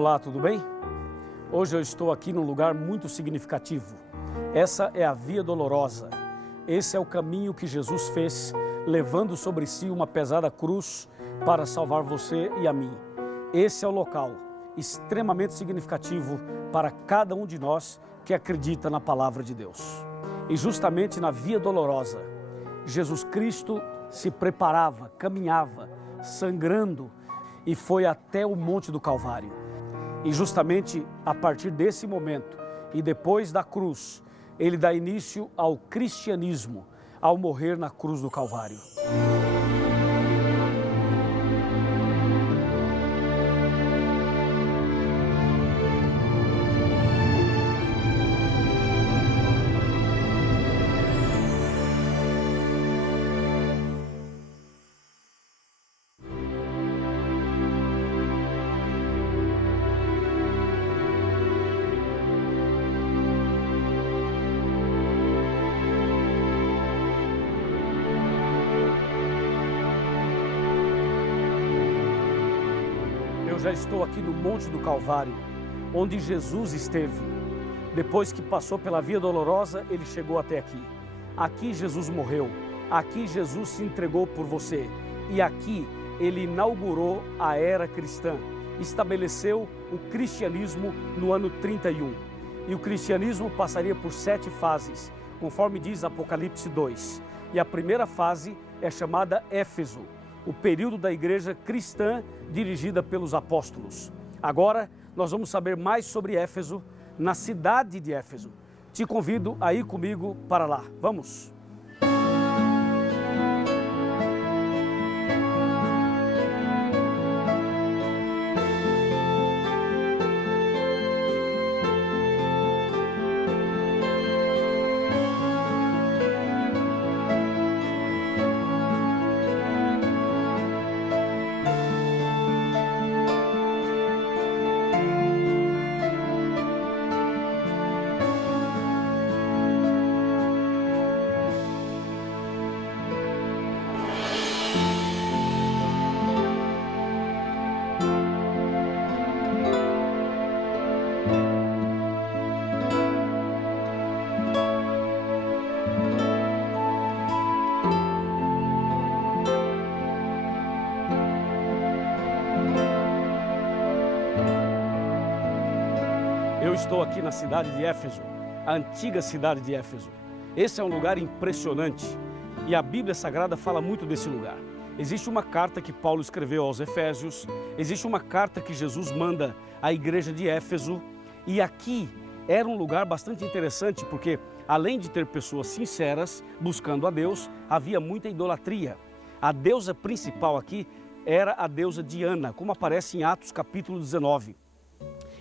Olá, tudo bem? Hoje eu estou aqui num lugar muito significativo. Essa é a Via Dolorosa. Esse é o caminho que Jesus fez, levando sobre si uma pesada cruz para salvar você e a mim. Esse é o local extremamente significativo para cada um de nós que acredita na palavra de Deus. E justamente na Via Dolorosa, Jesus Cristo se preparava, caminhava, sangrando e foi até o Monte do Calvário. E justamente a partir desse momento e depois da cruz, ele dá início ao cristianismo, ao morrer na cruz do Calvário. Eu já estou aqui no Monte do Calvário, onde Jesus esteve. Depois que passou pela Via Dolorosa, ele chegou até aqui. Aqui Jesus morreu, aqui Jesus se entregou por você. E aqui ele inaugurou a era cristã, estabeleceu o cristianismo no ano 31. E o cristianismo passaria por 7 fases, conforme diz Apocalipse 2. E a primeira fase é chamada Éfeso, o período da igreja cristã dirigida pelos apóstolos. Agora nós vamos saber mais sobre Éfeso, na cidade de Éfeso. Te convido a ir comigo para lá. Vamos! Eu estou aqui na cidade de Éfeso, a antiga cidade de Éfeso. Esse é um lugar impressionante e a Bíblia Sagrada fala muito desse lugar. Existe uma carta que Paulo escreveu aos Efésios, existe uma carta que Jesus manda à igreja de Éfeso, e aqui era um lugar bastante interessante porque, além de ter pessoas sinceras buscando a Deus, havia muita idolatria. A deusa principal aqui era a deusa Diana, como aparece em Atos capítulo 19.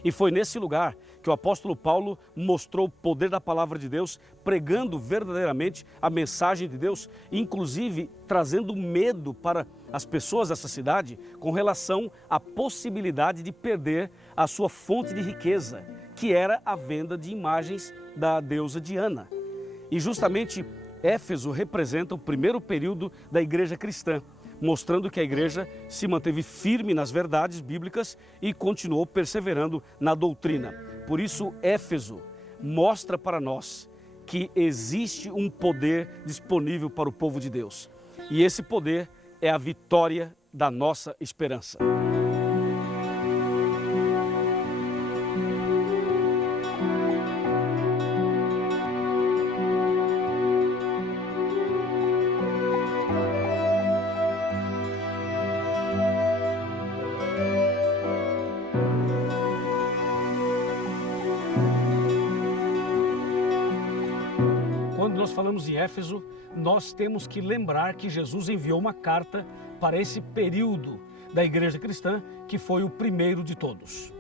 E foi nesse lugar que o apóstolo Paulo mostrou o poder da palavra de Deus, pregando verdadeiramente a mensagem de Deus, inclusive trazendo medo para as pessoas dessa cidade com relação à possibilidade de perder a sua fonte de riqueza, que era a venda de imagens da deusa Diana. E justamente Éfeso representa o primeiro período da igreja cristã, mostrando que a igreja se manteve firme nas verdades bíblicas e continuou perseverando na doutrina. Por isso, Éfeso mostra para nós que existe um poder disponível para o povo de Deus. E esse poder é a vitória da nossa esperança. Quando nós falamos em Éfeso, nós temos que lembrar que Jesus enviou uma carta para esse período da igreja cristã, que foi o primeiro de todos.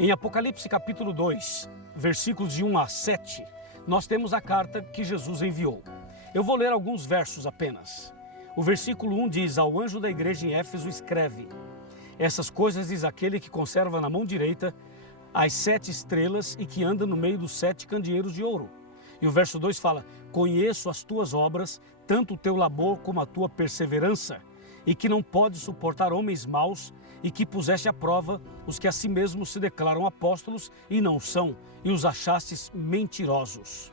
Em Apocalipse capítulo 2, versículos de 1 a 7, nós temos a carta que Jesus enviou. Eu vou ler alguns versos apenas. O versículo 1 diz: ao anjo da igreja em Éfeso escreve: essas coisas diz aquele que conserva na mão direita as 7 estrelas e que anda no meio dos 7 candeeiros de ouro. E o verso 2 fala: conheço as tuas obras, tanto o teu labor como a tua perseverança, e que não pode suportar homens maus, e que puseste à prova os que a si mesmos se declaram apóstolos e não são, e os achastes mentirosos.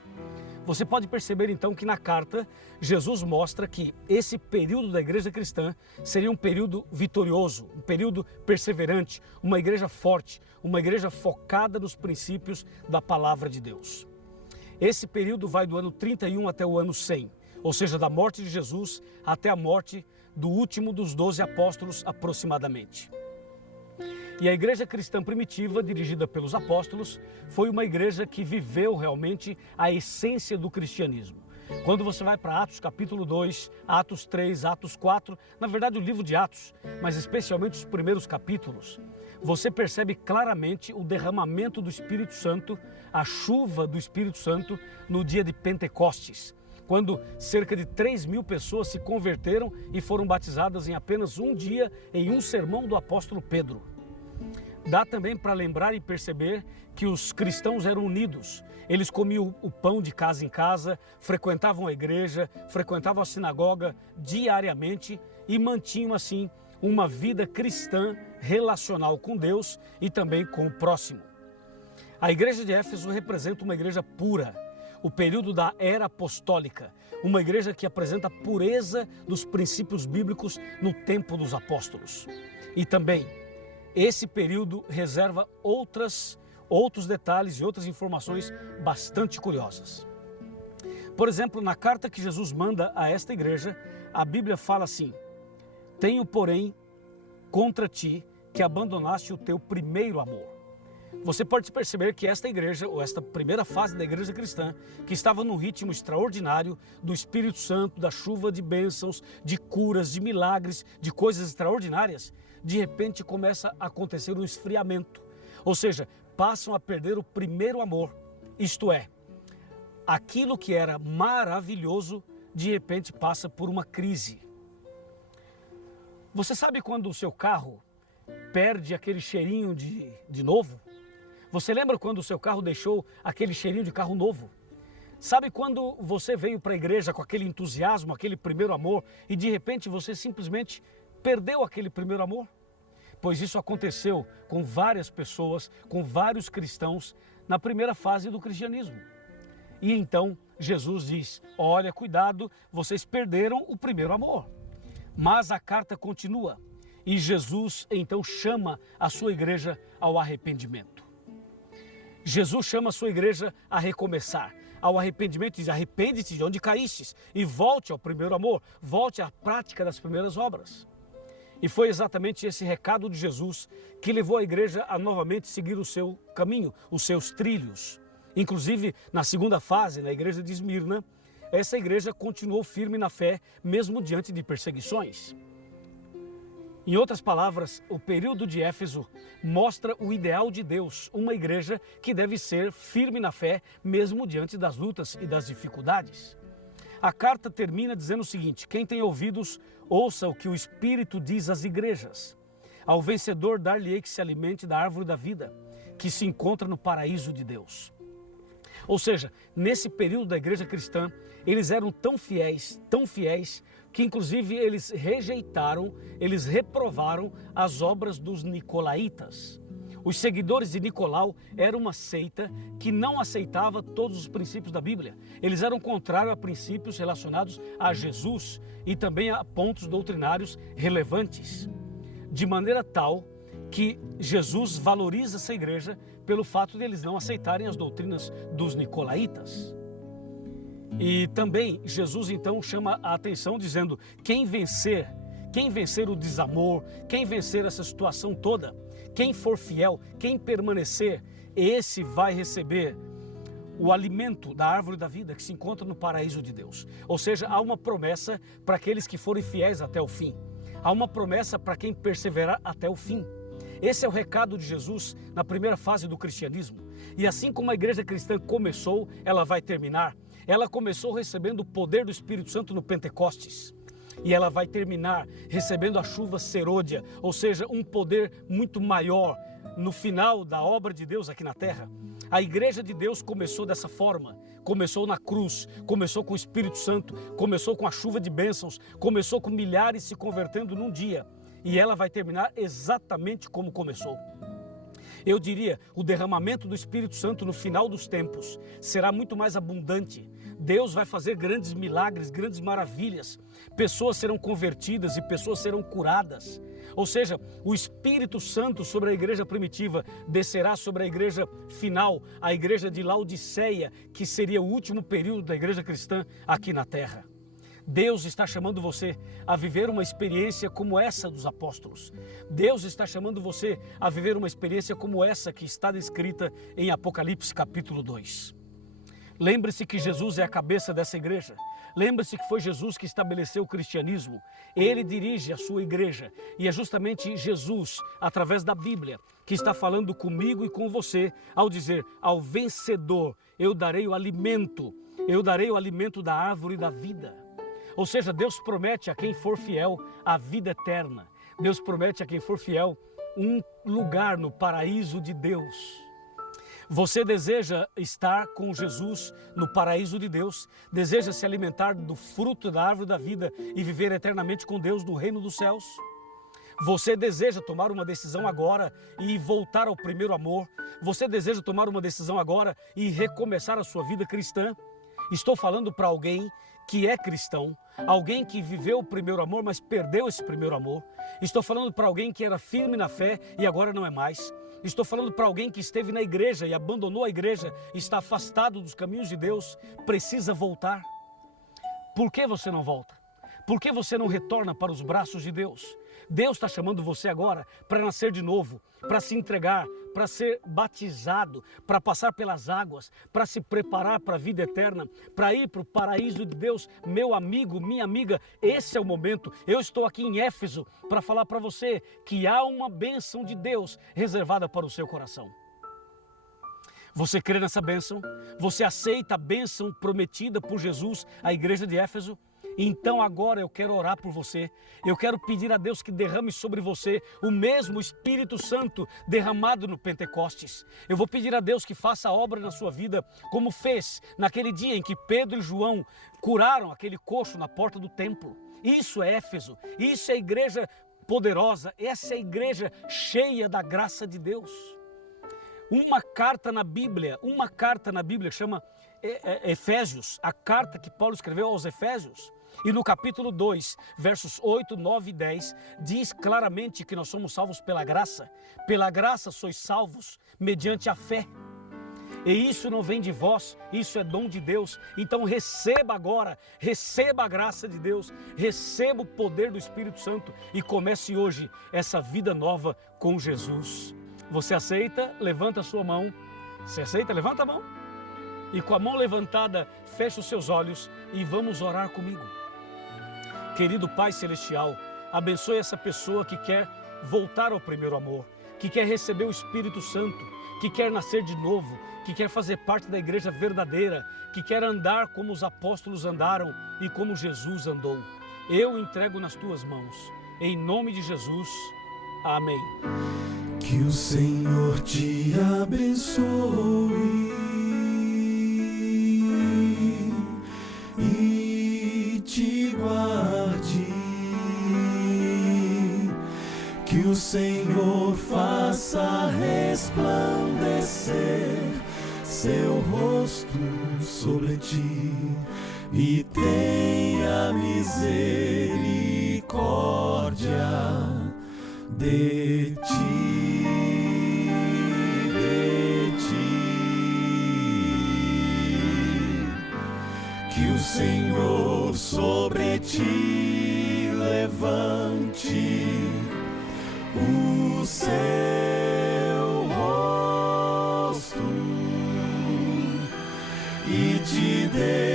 Você pode perceber então que na carta Jesus mostra que esse período da igreja cristã seria um período vitorioso, um período perseverante, uma igreja forte, uma igreja focada nos princípios da palavra de Deus. Esse período vai do ano 31 até o ano 100, ou seja, da morte de Jesus até a morte do último dos 12 apóstolos aproximadamente. E a igreja cristã primitiva, dirigida pelos apóstolos, foi uma igreja que viveu realmente a essência do cristianismo. Quando você vai para Atos capítulo 2, Atos 3, Atos 4, na verdade o livro de Atos, mas especialmente os primeiros capítulos, você percebe claramente o derramamento do Espírito Santo, a chuva do Espírito Santo no dia de Pentecostes, quando cerca de 3.000 pessoas se converteram e foram batizadas em apenas um dia em um sermão do apóstolo Pedro. Dá também para lembrar e perceber que os cristãos eram unidos. Eles comiam o pão de casa em casa, frequentavam a igreja, frequentavam a sinagoga diariamente e mantinham assim uma vida cristã relacional com Deus e também com o próximo. A igreja de Éfeso representa uma igreja pura, o período da era apostólica, uma igreja que apresenta a pureza dos princípios bíblicos no tempo dos apóstolos. E também esse período reserva outros detalhes e outras informações bastante curiosas. Por exemplo, na carta que Jesus manda a esta igreja, a Bíblia fala assim: tenho, porém, contra ti que abandonaste o teu primeiro amor. Você pode perceber que esta igreja, ou esta primeira fase da igreja cristã, que estava num ritmo extraordinário do Espírito Santo, da chuva de bênçãos, de curas, de milagres, de coisas extraordinárias, de repente começa a acontecer um esfriamento. Ou seja, passam a perder o primeiro amor, isto é, aquilo que era maravilhoso, de repente passa por uma crise. Você sabe quando o seu carro perde aquele cheirinho de novo? Você lembra quando o seu carro deixou aquele cheirinho de carro novo? Sabe quando você veio para a igreja com aquele entusiasmo, aquele primeiro amor, e de repente você simplesmente perdeu aquele primeiro amor? Pois isso aconteceu com várias pessoas, com vários cristãos, na primeira fase do cristianismo. E então Jesus diz: olha, cuidado, vocês perderam o primeiro amor. Mas a carta continua e Jesus então chama a sua igreja ao arrependimento. Jesus chama a sua igreja a recomeçar, ao arrependimento, e diz: arrepende-te de onde caístes e volte ao primeiro amor, volte à prática das primeiras obras. E foi exatamente esse recado de Jesus que levou a igreja a novamente seguir o seu caminho, os seus trilhos. Inclusive, na segunda fase, na igreja de Esmirna, essa igreja continuou firme na fé, mesmo diante de perseguições. Em outras palavras, o período de Éfeso mostra o ideal de Deus, uma igreja que deve ser firme na fé, mesmo diante das lutas e das dificuldades. A carta termina dizendo o seguinte: quem tem ouvidos, ouça o que o Espírito diz às igrejas. Ao vencedor dar-lhe-ei que se alimente da árvore da vida, que se encontra no paraíso de Deus. Ou seja, nesse período da igreja cristã, eles eram tão fiéis, que inclusive eles rejeitaram, eles reprovaram as obras dos nicolaítas. Os seguidores de Nicolau eram uma seita que não aceitava todos os princípios da Bíblia. Eles eram contrários a princípios relacionados a Jesus e também a pontos doutrinários relevantes. De maneira tal que Jesus valoriza essa igreja pelo fato de eles não aceitarem as doutrinas dos nicolaítas. E também Jesus então chama a atenção dizendo: quem vencer o desamor, quem vencer essa situação toda, quem for fiel, quem permanecer, esse vai receber o alimento da árvore da vida que se encontra no paraíso de Deus. Ou seja, há uma promessa para aqueles que forem fiéis até o fim. Há uma promessa para quem perseverar até o fim. Esse é o recado de Jesus na primeira fase do cristianismo. E assim como a igreja cristã começou, ela vai terminar. Ela começou recebendo o poder do Espírito Santo no Pentecostes. E ela vai terminar recebendo a chuva serôdia, ou seja, um poder muito maior, no final da obra de Deus aqui na terra, a igreja de Deus começou dessa forma, começou na cruz, começou com o Espírito Santo, começou com a chuva de bênçãos, começou com milhares se convertendo num dia, e ela vai terminar exatamente como começou. Eu diria, o derramamento do Espírito Santo no final dos tempos será muito mais abundante. Deus vai fazer grandes milagres, grandes maravilhas. Pessoas serão convertidas e pessoas serão curadas. Ou seja, o Espírito Santo sobre a igreja primitiva descerá sobre a igreja final, a igreja de Laodiceia, que seria o último período da igreja cristã aqui na terra. Deus está chamando você a viver uma experiência como essa dos apóstolos. Deus está chamando você a viver uma experiência como essa que está descrita em Apocalipse capítulo 2. Lembre-se que Jesus é a cabeça dessa igreja. Lembre-se que foi Jesus que estabeleceu o cristianismo. Ele dirige a sua igreja e é justamente Jesus, através da Bíblia, que está falando comigo e com você ao dizer: ao vencedor eu darei o alimento da árvore da vida. Ou seja, Deus promete a quem for fiel a vida eterna. Deus promete a quem for fiel um lugar no paraíso de Deus. Você deseja estar com Jesus no paraíso de Deus? Deseja se alimentar do fruto da árvore da vida e viver eternamente com Deus no reino dos céus? Você deseja tomar uma decisão agora e voltar ao primeiro amor? Você deseja tomar uma decisão agora e recomeçar a sua vida cristã? Estou falando para alguém que é cristão, alguém que viveu o primeiro amor, mas perdeu esse primeiro amor. Estou falando para alguém que era firme na fé e agora não é mais. Estou falando para alguém que esteve na igreja e abandonou a igreja, está afastado dos caminhos de Deus, precisa voltar. Por que você não volta? Por que você não retorna para os braços de Deus? Deus está chamando você agora para nascer de novo, para se entregar, para ser batizado, para passar pelas águas, para se preparar para a vida eterna, para ir para o paraíso de Deus. Meu amigo, minha amiga, esse é o momento. Eu estou aqui em Éfeso para falar para você que há uma bênção de Deus reservada para o seu coração. Você crê nessa bênção? Você aceita a bênção prometida por Jesus à igreja de Éfeso? Então agora eu quero orar por você, eu quero pedir a Deus que derrame sobre você o mesmo Espírito Santo derramado no Pentecostes. Eu vou pedir a Deus que faça a obra na sua vida, como fez naquele dia em que Pedro e João curaram aquele coxo na porta do templo. Isso é Éfeso, isso é a igreja poderosa, essa é a igreja cheia da graça de Deus. Uma carta na Bíblia chama Efésios, a carta que Paulo escreveu aos Efésios. E no capítulo 2, versos 8, 9 e 10, diz claramente que nós somos salvos pela graça. Pela graça sois salvos mediante a fé. E isso não vem de vós, isso é dom de Deus. Então receba agora, receba a graça de Deus, receba o poder do Espírito Santo e comece hoje essa vida nova com Jesus. Você aceita? Levanta a sua mão. Você aceita? Levanta a mão. E com a mão levantada, feche os seus olhos e vamos orar comigo. Querido Pai Celestial, abençoe essa pessoa que quer voltar ao primeiro amor, que quer receber o Espírito Santo, que quer nascer de novo, que quer fazer parte da igreja verdadeira, que quer andar como os apóstolos andaram e como Jesus andou. Eu entrego nas tuas mãos, em nome de Jesus. Amém. Que o Senhor te abençoe e te guarde, que o Senhor faça resplandecer seu rosto sobre ti e tenha misericórdia de ti, que o Senhor sobre ti levante o seu rosto e te dê